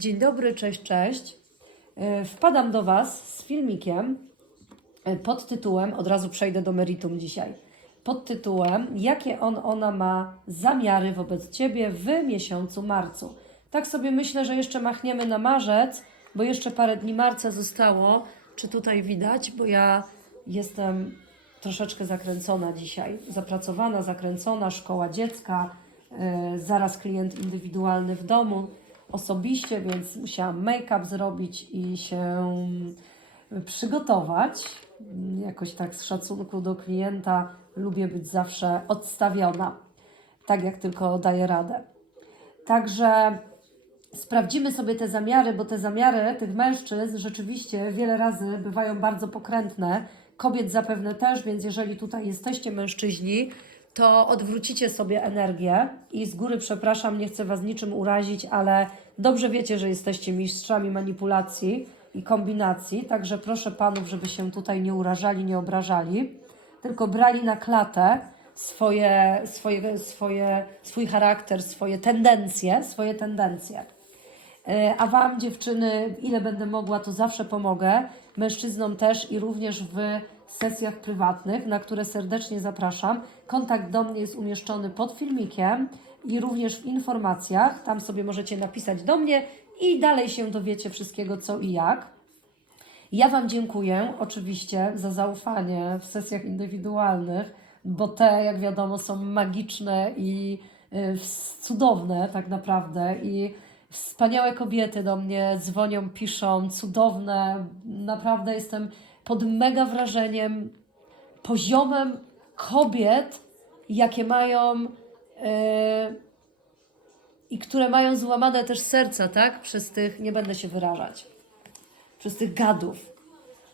Dzień dobry, cześć, cześć. E, Wpadam do Was z filmikiem e, pod tytułem, od razu przejdę do meritum dzisiaj, pod tytułem Jakie on, ona ma zamiary wobec Ciebie w miesiącu marcu. Tak sobie myślę, że jeszcze machniemy na marzec, bo jeszcze parę dni marca zostało. Czy tutaj widać? Bo ja jestem troszeczkę zakręcona dzisiaj. Zapracowana, zakręcona, szkoła dziecka, e, zaraz klient indywidualny w domu osobiście, więc musiałam make-up zrobić i się przygotować. Jakoś tak z szacunku do klienta lubię być zawsze odstawiona, tak jak tylko daję radę. Także sprawdzimy sobie te zamiary, bo te zamiary tych mężczyzn rzeczywiście wiele razy bywają bardzo pokrętne. Kobiet zapewne też, więc jeżeli tutaj jesteście mężczyźni, to odwrócicie sobie energię i z góry przepraszam, nie chcę Was niczym urazić, ale dobrze wiecie, że jesteście mistrzami manipulacji i kombinacji, także proszę Panów, żeby się tutaj nie urażali, nie obrażali, tylko brali na klatę swoje, swoje, swoje, swój charakter, swoje tendencje, swoje tendencje. E, A Wam, dziewczyny, ile będę mogła, to zawsze pomogę. Mężczyznom też i również w sesjach prywatnych, na które serdecznie zapraszam. Kontakt do mnie jest umieszczony pod filmikiem i również w informacjach. Tam sobie możecie napisać do mnie i dalej się dowiecie wszystkiego, co i jak. Ja Wam dziękuję oczywiście za zaufanie w sesjach indywidualnych, bo te, jak wiadomo, są magiczne i y, cudowne tak naprawdę. I wspaniałe kobiety do mnie dzwonią, piszą, cudowne. Naprawdę jestem pod mega wrażeniem, poziomem kobiet, jakie mają. y, i które mają złamane też serca, tak? Przez tych, nie będę się wyrażać, przez tych gadów.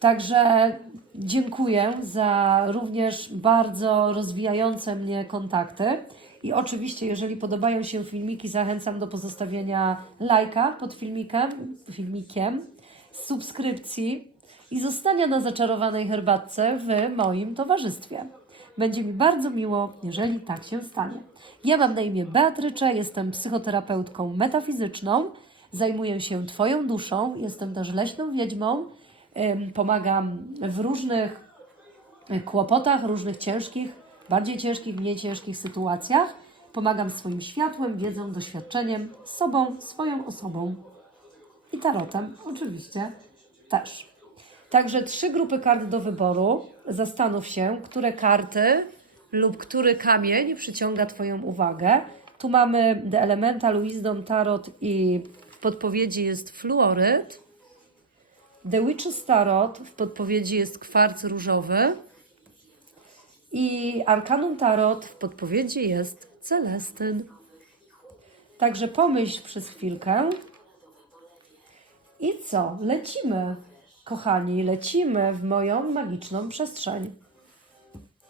Także dziękuję za również bardzo rozwijające mnie kontakty. I oczywiście, jeżeli podobają się filmiki, zachęcam do pozostawienia lajka pod filmikiem, filmikiem, subskrypcji i zostania na zaczarowanej herbatce w moim towarzystwie. Będzie mi bardzo miło, jeżeli tak się stanie. Ja mam na imię Beatrycze, jestem psychoterapeutką metafizyczną, zajmuję się Twoją duszą, jestem też leśną wiedźmą, pomagam w różnych kłopotach, różnych ciężkich, bardziej ciężkich, mniej ciężkich sytuacjach. Pomagam swoim światłem, wiedzą, doświadczeniem, sobą, swoją osobą i tarotem oczywiście też. Także trzy grupy kart do wyboru. Zastanów się, które karty lub który kamień przyciąga Twoją uwagę. Tu mamy The Elemental Wisdom Tarot i w podpowiedzi jest fluoryt. The Witch's Tarot w podpowiedzi jest kwarc różowy. I Arcanum Tarot w podpowiedzi jest Celestyn. Także pomyśl przez chwilkę. I co? Lecimy, kochani, lecimy w moją magiczną przestrzeń,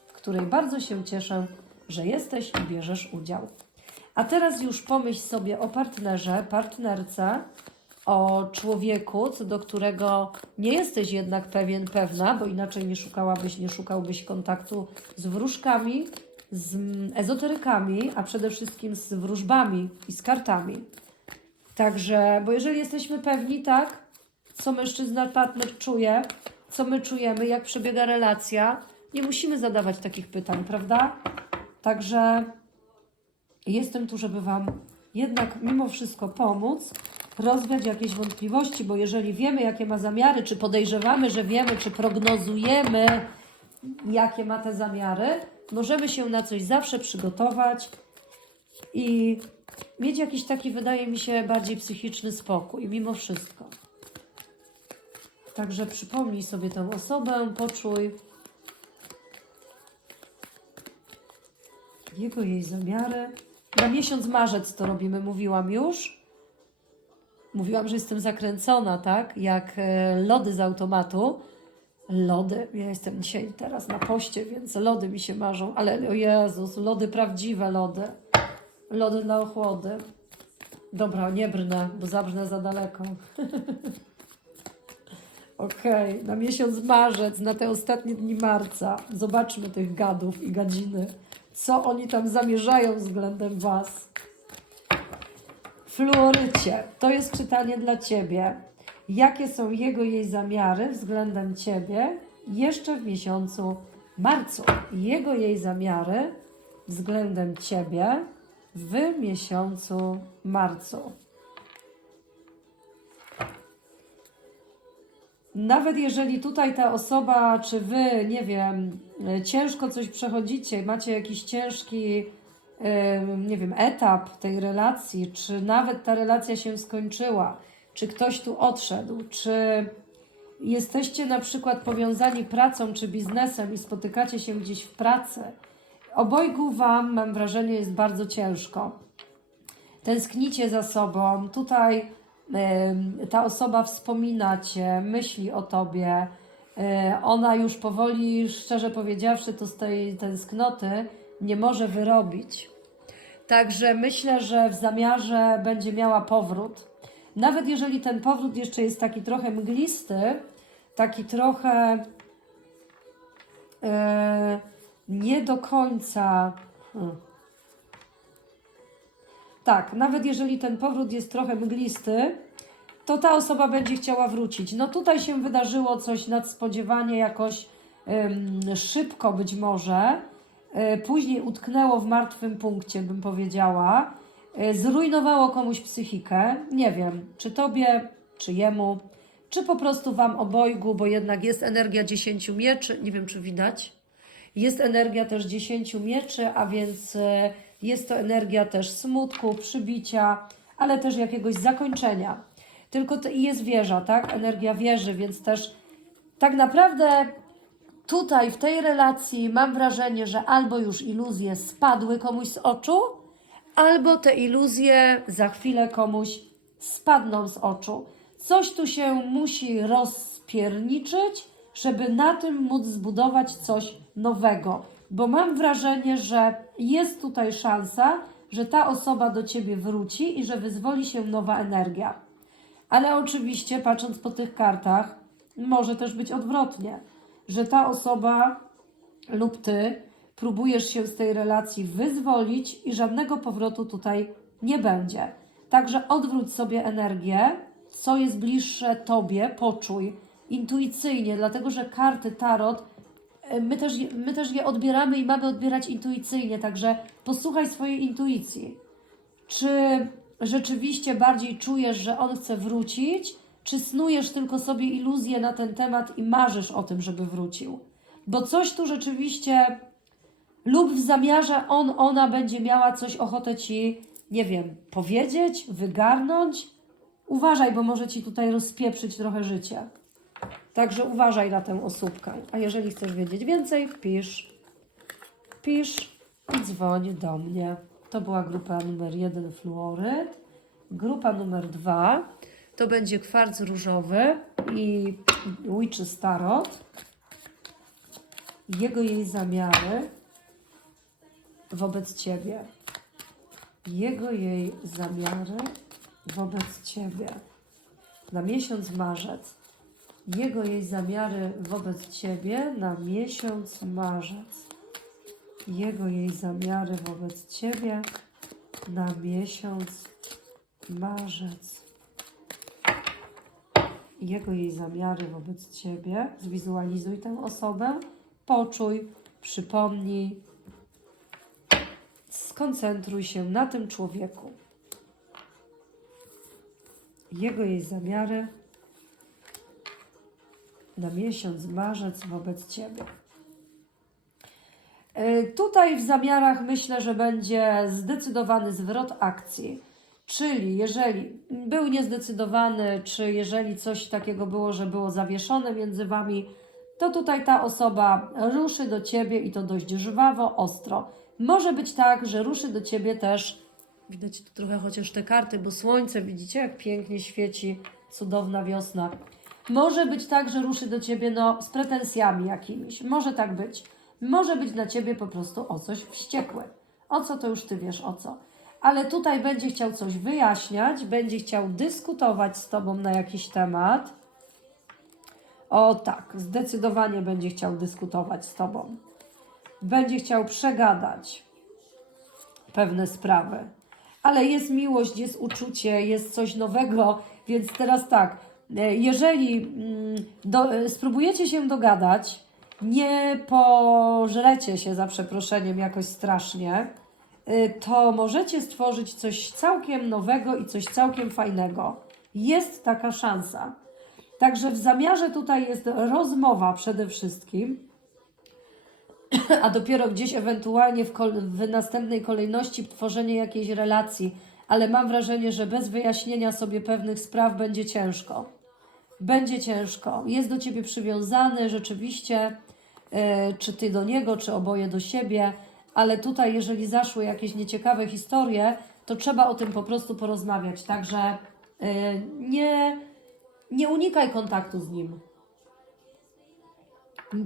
w której bardzo się cieszę, że jesteś i bierzesz udział. A teraz już pomyśl sobie o partnerze, partnerce, o człowieku, co do którego nie jesteś jednak pewien, pewna, bo inaczej nie szukałabyś, nie szukałbyś kontaktu z wróżkami, z mm, ezoterykami, a przede wszystkim z wróżbami i z kartami. Także, bo jeżeli jesteśmy pewni, tak, co mężczyzna, partner czuje, co my czujemy, jak przebiega relacja, nie musimy zadawać takich pytań, prawda? Także jestem tu, żeby Wam jednak mimo wszystko pomóc, rozwiać jakieś wątpliwości, bo jeżeli wiemy, jakie ma zamiary, czy podejrzewamy, że wiemy, czy prognozujemy, jakie ma te zamiary, możemy się na coś zawsze przygotować i mieć jakiś taki, wydaje mi się, bardziej psychiczny spokój, mimo wszystko. Także przypomnij sobie tę osobę, poczuj jego, jej zamiary. Na miesiąc marzec to robimy, mówiłam już. Mówiłam, że jestem zakręcona, tak? Jak e, lody z automatu. Lody. Ja jestem dzisiaj teraz na poście, więc lody mi się marzą. Ale o Jezus, lody prawdziwe lody. Lody na ochłody. Dobra, nie brnę, bo zabrnę za daleko. Okej, na miesiąc marzec, na te ostatnie dni marca. Zobaczmy tych gadów i gadziny. Co oni tam zamierzają względem Was. Fluorycie, to jest czytanie dla Ciebie. Jakie są jego jej zamiary względem Ciebie jeszcze w miesiącu marcu? Jego jej zamiary względem Ciebie w miesiącu marcu. Nawet jeżeli tutaj ta osoba, czy wy, nie wiem, e, ciężko coś przechodzicie, macie jakiś ciężki, e, nie wiem, etap tej relacji, czy nawet ta relacja się skończyła, czy ktoś tu odszedł, czy jesteście na przykład powiązani pracą czy biznesem i spotykacie się gdzieś w pracy, obojgu Wam, mam wrażenie, jest bardzo ciężko tęsknicie za sobą. Tutaj ta osoba wspomina cię, myśli o tobie. Ona już powoli, szczerze powiedziawszy, to z tej tęsknoty nie może wyrobić. Także myślę, że w zamiarze będzie miała powrót. Nawet jeżeli ten powrót jeszcze jest taki trochę mglisty, taki trochę e, nie do końca. Hmm. Tak, nawet jeżeli ten powrót jest trochę mglisty, to ta osoba będzie chciała wrócić. No tutaj się wydarzyło coś nadspodziewanie, jakoś em, szybko być może. E, później utknęło w martwym punkcie, bym powiedziała. E, zrujnowało komuś psychikę. Nie wiem, czy tobie, czy jemu, czy po prostu wam obojgu, bo jednak jest energia dziesięciu mieczy. Nie wiem, czy widać. Jest energia też dziesięciu mieczy, a więc e, jest to energia też smutku, przybicia, ale też jakiegoś zakończenia. Tylko to jest wieża, tak? Energia wieży, więc też tak naprawdę tutaj w tej relacji mam wrażenie, że albo już iluzje spadły komuś z oczu, albo te iluzje za chwilę komuś spadną z oczu. Coś tu się musi rozpierniczyć, żeby na tym móc zbudować coś nowego. Bo mam wrażenie, że jest tutaj szansa, że ta osoba do ciebie wróci i że wyzwoli się nowa energia. Ale oczywiście, patrząc po tych kartach, może też być odwrotnie, że ta osoba lub ty próbujesz się z tej relacji wyzwolić i żadnego powrotu tutaj nie będzie. Także odwróć sobie energię, co jest bliższe tobie, poczuj intuicyjnie, dlatego że karty tarot my też, my też je odbieramy i mamy odbierać intuicyjnie, także posłuchaj swojej intuicji. Czy rzeczywiście bardziej czujesz, że on chce wrócić, czy snujesz tylko sobie iluzję na ten temat i marzysz o tym, żeby wrócił? Bo coś tu rzeczywiście lub w zamiarze on, ona będzie miała coś ochotę ci, nie wiem, powiedzieć, wygarnąć. Uważaj, bo może ci tutaj rozpieprzyć trochę życie. Także uważaj na tę osóbkę. A jeżeli chcesz wiedzieć więcej, pisz. Pisz i dzwoń do mnie. To była grupa numer jeden fluoryd. Grupa numer dwa to będzie kwarc różowy i łiczy starot. Jego jej zamiary wobec Ciebie. Jego jej zamiary wobec Ciebie. Na miesiąc marzec. Jego jej zamiary wobec Ciebie na miesiąc marzec. Jego jej zamiary wobec Ciebie na miesiąc marzec. Jego jej zamiary wobec Ciebie. Zwizualizuj tę osobę, poczuj, przypomnij, skoncentruj się na tym człowieku. Jego jej zamiary na miesiąc marzec wobec Ciebie. E, Tutaj w zamiarach myślę, że będzie zdecydowany zwrot akcji. Czyli jeżeli był niezdecydowany, czy jeżeli coś takiego było, że było zawieszone między Wami, to tutaj ta osoba ruszy do Ciebie i to dość żwawo, ostro. Może być tak, że ruszy do Ciebie też, widać tu trochę chociaż te karty, bo słońce, widzicie jak pięknie świeci, cudowna wiosna. Może być tak, że ruszy do Ciebie no, z pretensjami jakimiś. Może tak być. Może być na Ciebie po prostu o coś wściekły. O co to już Ty wiesz o co. Ale tutaj będzie chciał coś wyjaśniać, będzie chciał dyskutować z Tobą na jakiś temat. O tak, zdecydowanie będzie chciał dyskutować z Tobą. Będzie chciał przegadać pewne sprawy. ale jest miłość, jest uczucie, jest coś nowego, więc teraz tak, jeżeli mm, do, e, spróbujecie się dogadać, nie pożrecie się za przeproszeniem jakoś strasznie, y, to możecie stworzyć coś całkiem nowego i coś całkiem fajnego. Jest taka szansa. Także w zamiarze tutaj jest rozmowa przede wszystkim, a dopiero gdzieś ewentualnie w, w następnej kolejności tworzenie jakiejś relacji, ale mam wrażenie, że bez wyjaśnienia sobie pewnych spraw będzie ciężko. Będzie ciężko. Jest do ciebie przywiązany rzeczywiście, e, czy ty do niego, czy oboje do siebie, ale tutaj, jeżeli zaszły jakieś nieciekawe historie, to trzeba o tym po prostu porozmawiać. Także e, nie, nie unikaj kontaktu z nim.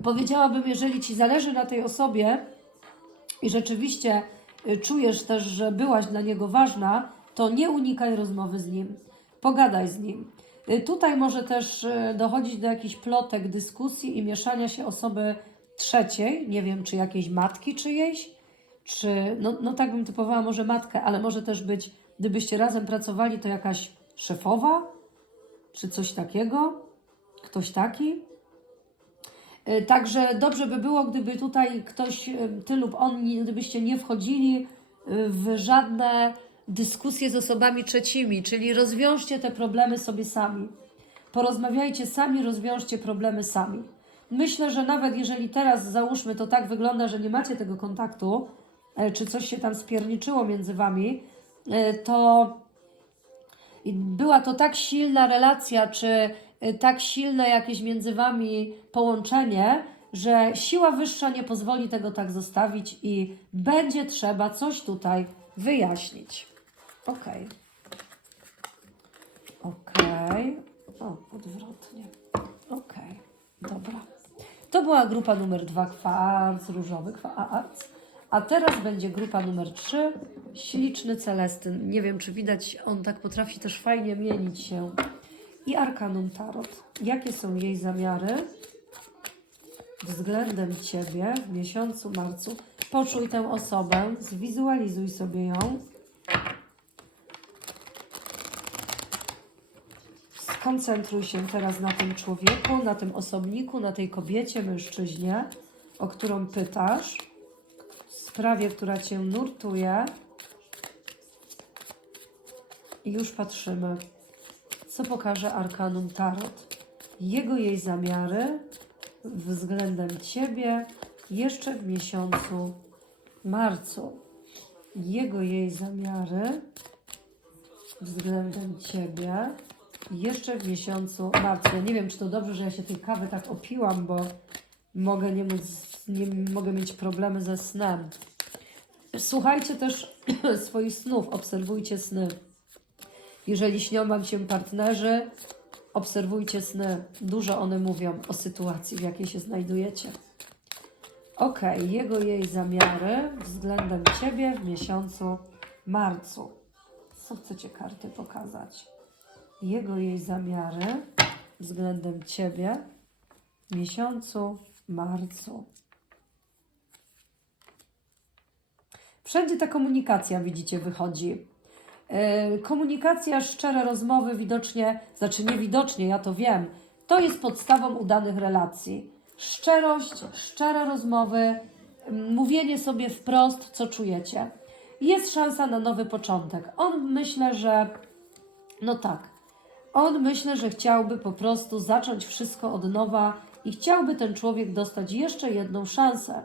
Powiedziałabym, jeżeli ci zależy na tej osobie i rzeczywiście y, czujesz też, że byłaś dla niego ważna, to nie unikaj rozmowy z nim. Pogadaj z nim. Y, Tutaj może też y, dochodzić do jakichś plotek, dyskusji i mieszania się osoby trzeciej, nie wiem, czy jakiejś matki czyjejś, czy, no, no tak bym typowała może matkę, ale może też być, gdybyście razem pracowali, to jakaś szefowa, czy coś takiego, ktoś taki. Y, Także dobrze by było, gdyby tutaj ktoś, ty lub on, gdybyście nie wchodzili w żadne dyskusje z osobami trzecimi, czyli rozwiążcie te problemy sobie sami. Porozmawiajcie sami, rozwiążcie problemy sami. Myślę, że nawet jeżeli teraz załóżmy to tak wygląda, że nie macie tego kontaktu, e, czy coś się tam spierniczyło między wami, e, to była to tak silna relacja, czy y, tak silne jakieś między wami połączenie, że siła wyższa nie pozwoli tego tak zostawić i będzie trzeba coś tutaj wyjaśnić. Okej. Okej. O, odwrotnie. Okej. Dobra. To była grupa numer dwa, kwarc różowy, kwarc. A teraz będzie grupa numer trzy, śliczny Celestyn. Nie wiem, czy widać, on tak potrafi też fajnie mienić się. I Arkanum Tarot. Jakie są jej zamiary względem Ciebie w miesiącu marcu? Poczuj tę osobę, zwizualizuj sobie ją. Skoncentruj się teraz na tym człowieku, na tym osobniku, na tej kobiecie, mężczyźnie, o którą pytasz, sprawie, która Cię nurtuje. I już patrzymy, co pokaże Arkanum Tarot. Jego jej zamiary względem Ciebie jeszcze w miesiącu marcu. Jego jej zamiary względem Ciebie jeszcze w miesiącu marcu. Ja nie wiem, czy to dobrze, że ja się tej kawy tak opiłam, bo mogę, nie móc, nie mogę mieć problemy ze snem. Słuchajcie też swoich snów, obserwujcie sny. Jeżeli śnią Wam się partnerzy, obserwujcie sny. Dużo one mówią o sytuacji, w jakiej się znajdujecie. Ok, jego jej zamiary względem Ciebie w miesiącu marcu. Co chcecie karty pokazać? Jego jej zamiary względem Ciebie w miesiącu marcu. Wszędzie ta komunikacja, widzicie, wychodzi. Yy, Komunikacja, szczere rozmowy widocznie, znaczy niewidocznie, ja to wiem, to jest podstawą udanych relacji. Szczerość, szczere rozmowy, mówienie sobie wprost, co czujecie. Jest szansa na nowy początek. On myślę, że no tak. On myślę, że chciałby po prostu zacząć wszystko od nowa i chciałby ten człowiek dostać jeszcze jedną szansę.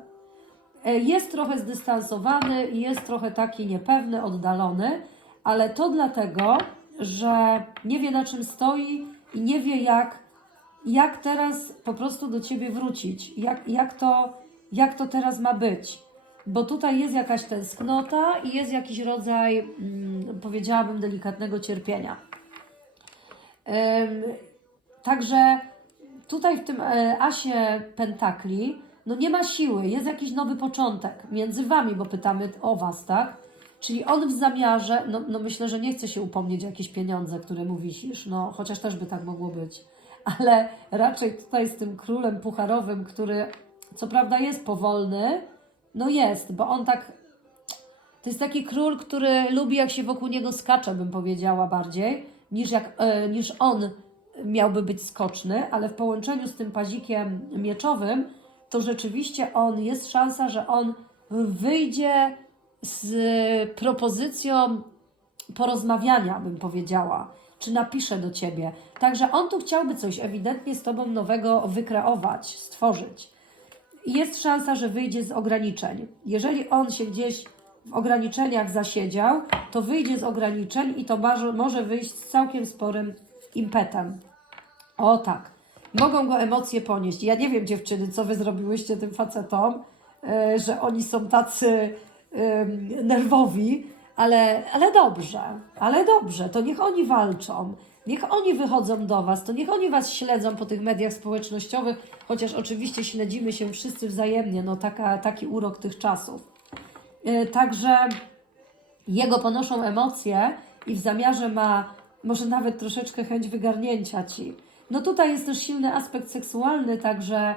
E, Jest trochę zdystansowany, jest trochę taki niepewny, oddalony, ale to dlatego, że nie wie na czym stoi i nie wie jak, jak teraz po prostu do ciebie wrócić, jak, jak, to, jak to teraz ma być. Bo tutaj jest jakaś tęsknota i jest jakiś rodzaj, mm, powiedziałabym, delikatnego cierpienia. Także tutaj w tym e, asie pentakli, no nie ma siły, jest jakiś nowy początek między wami, bo pytamy o was, tak? Czyli on w zamiarze, no, no myślę, że nie chce się upomnieć jakieś pieniądze, które mu wisisz, no chociaż też by tak mogło być, ale raczej tutaj z tym królem pucharowym, który co prawda jest powolny, no jest, bo on tak To jest taki król, który lubi, jak się wokół niego skacze, bym powiedziała bardziej, niż, jak, e, niż on miałby być skoczny, ale w połączeniu z tym pazikiem mieczowym, to rzeczywiście on, jest szansa, że on wyjdzie z propozycją porozmawiania, bym powiedziała, czy napisze do ciebie. Także on tu chciałby coś ewidentnie z tobą nowego wykreować, stworzyć. Jest szansa, że wyjdzie z ograniczeń. Jeżeli on się gdzieś w ograniczeniach zasiedział, to wyjdzie z ograniczeń i to może wyjść z całkiem sporym impetem. O tak. Mogą go emocje ponieść. Ja nie wiem, dziewczyny, co wy zrobiłyście tym facetom, e, że oni są tacy nerwowi, ale, ale dobrze, ale dobrze, to niech oni walczą. Niech oni wychodzą do Was, to niech oni Was śledzą po tych mediach społecznościowych, chociaż oczywiście śledzimy się wszyscy wzajemnie, no taka, taki urok tych czasów. E, Także jego ponoszą emocje i w zamiarze ma może nawet troszeczkę chęć wygarnięcia ci. No tutaj jest też silny aspekt seksualny, także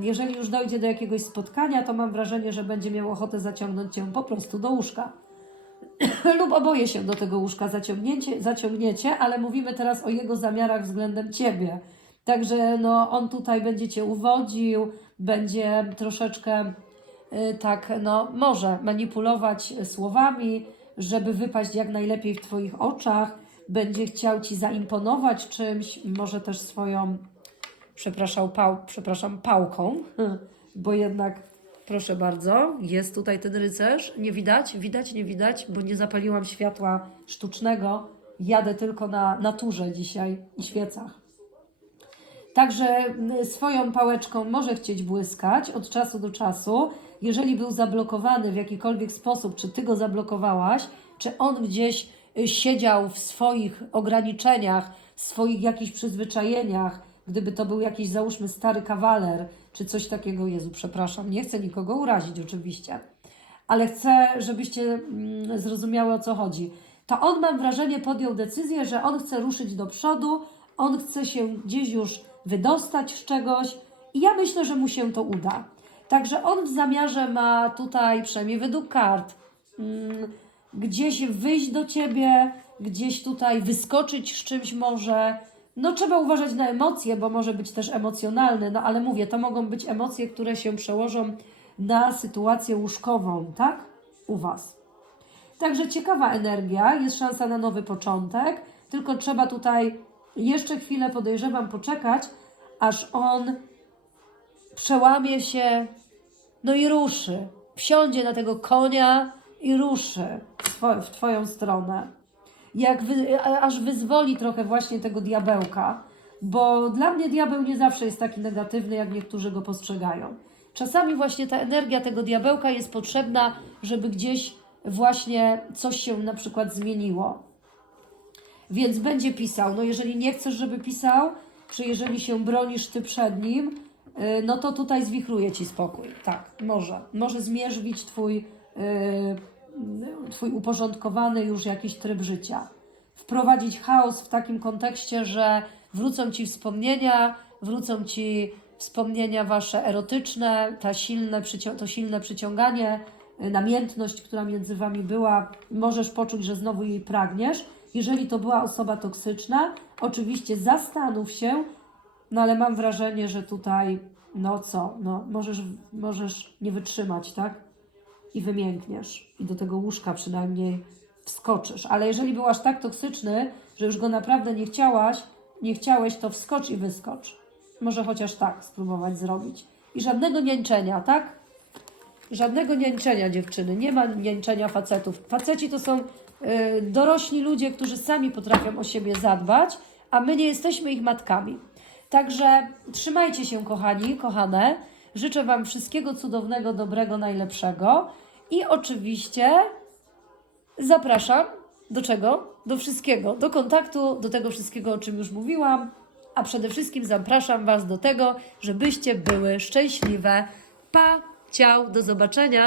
jeżeli już dojdzie do jakiegoś spotkania, to mam wrażenie, że będzie miał ochotę zaciągnąć cię po prostu do łóżka. Lub oboje się do tego łóżka zaciągnięcie, zaciągniecie, ale mówimy teraz o jego zamiarach względem ciebie. Także no, on tutaj będzie cię uwodził, będzie troszeczkę y, tak, no, może manipulować słowami, żeby wypaść jak najlepiej w Twoich oczach, będzie chciał Ci zaimponować czymś, może też swoją, przepraszam, pał, przepraszam pałką, bo jednak, proszę bardzo, jest tutaj ten rycerz, nie widać, widać, nie widać, bo nie zapaliłam światła sztucznego, jadę tylko na naturze dzisiaj i świecach. Także swoją pałeczką może chcieć błyskać od czasu do czasu. Jeżeli był zablokowany w jakikolwiek sposób, czy ty go zablokowałaś, czy on gdzieś y, siedział w swoich ograniczeniach, swoich jakichś przyzwyczajeniach, gdyby to był jakiś, załóżmy, stary kawaler, czy coś takiego, Jezu, przepraszam, nie chcę nikogo urazić oczywiście, ale chcę, żebyście mm, zrozumiały o co chodzi. To on, mam wrażenie, podjął decyzję, że on chce ruszyć do przodu, on chce się gdzieś już wydostać z czegoś i ja myślę, że mu się to uda. Także on w zamiarze ma tutaj, przynajmniej według kart, mm, gdzieś wyjść do ciebie, gdzieś tutaj wyskoczyć z czymś może. No trzeba uważać na emocje, bo może być też emocjonalny, no ale mówię, to mogą być emocje, które się przełożą na sytuację łóżkową, tak? U Was. Także ciekawa energia, jest szansa na nowy początek, tylko trzeba tutaj jeszcze chwilę, podejrzewam, poczekać, aż on przełamie się, no i ruszy. Wsiądzie na tego konia i ruszy w, two- w Twoją stronę. Jak wy, aż wyzwoli trochę właśnie tego diabełka, bo dla mnie diabeł nie zawsze jest taki negatywny, jak niektórzy go postrzegają. Czasami właśnie ta energia tego diabełka jest potrzebna, żeby gdzieś właśnie coś się na przykład zmieniło. Więc będzie pisał. No jeżeli nie chcesz, żeby pisał, czy jeżeli się bronisz ty przed nim, y, no to tutaj zwichruje ci spokój. Tak, może. Może zmierzwić twój, y, twój uporządkowany już jakiś tryb życia. Wprowadzić chaos w takim kontekście, że wrócą ci wspomnienia, wrócą ci wspomnienia wasze erotyczne, ta silne, to silne przyciąganie, y, namiętność, która między wami była, możesz poczuć, że znowu jej pragniesz. Jeżeli to była osoba toksyczna, oczywiście zastanów się, no ale mam wrażenie, że tutaj, no co, no możesz, możesz nie wytrzymać, tak? I wymiękniesz. I do tego łóżka przynajmniej wskoczysz. Ale jeżeli był aż tak toksyczny, że już go naprawdę nie chciałaś, nie chciałeś, to wskocz i wyskocz. Może chociaż tak spróbować zrobić. I żadnego niańczenia, tak? Żadnego niańczenia dziewczyny, nie ma niańczenia facetów. Faceci to są dorośli ludzie, którzy sami potrafią o siebie zadbać, a my nie jesteśmy ich matkami. Także trzymajcie się, kochani, kochane. Życzę Wam wszystkiego cudownego, dobrego, najlepszego i oczywiście zapraszam do czego? Do wszystkiego, do kontaktu, do tego wszystkiego, o czym już mówiłam, a przede wszystkim zapraszam Was do tego, żebyście były szczęśliwe. Pa, ciao, do zobaczenia.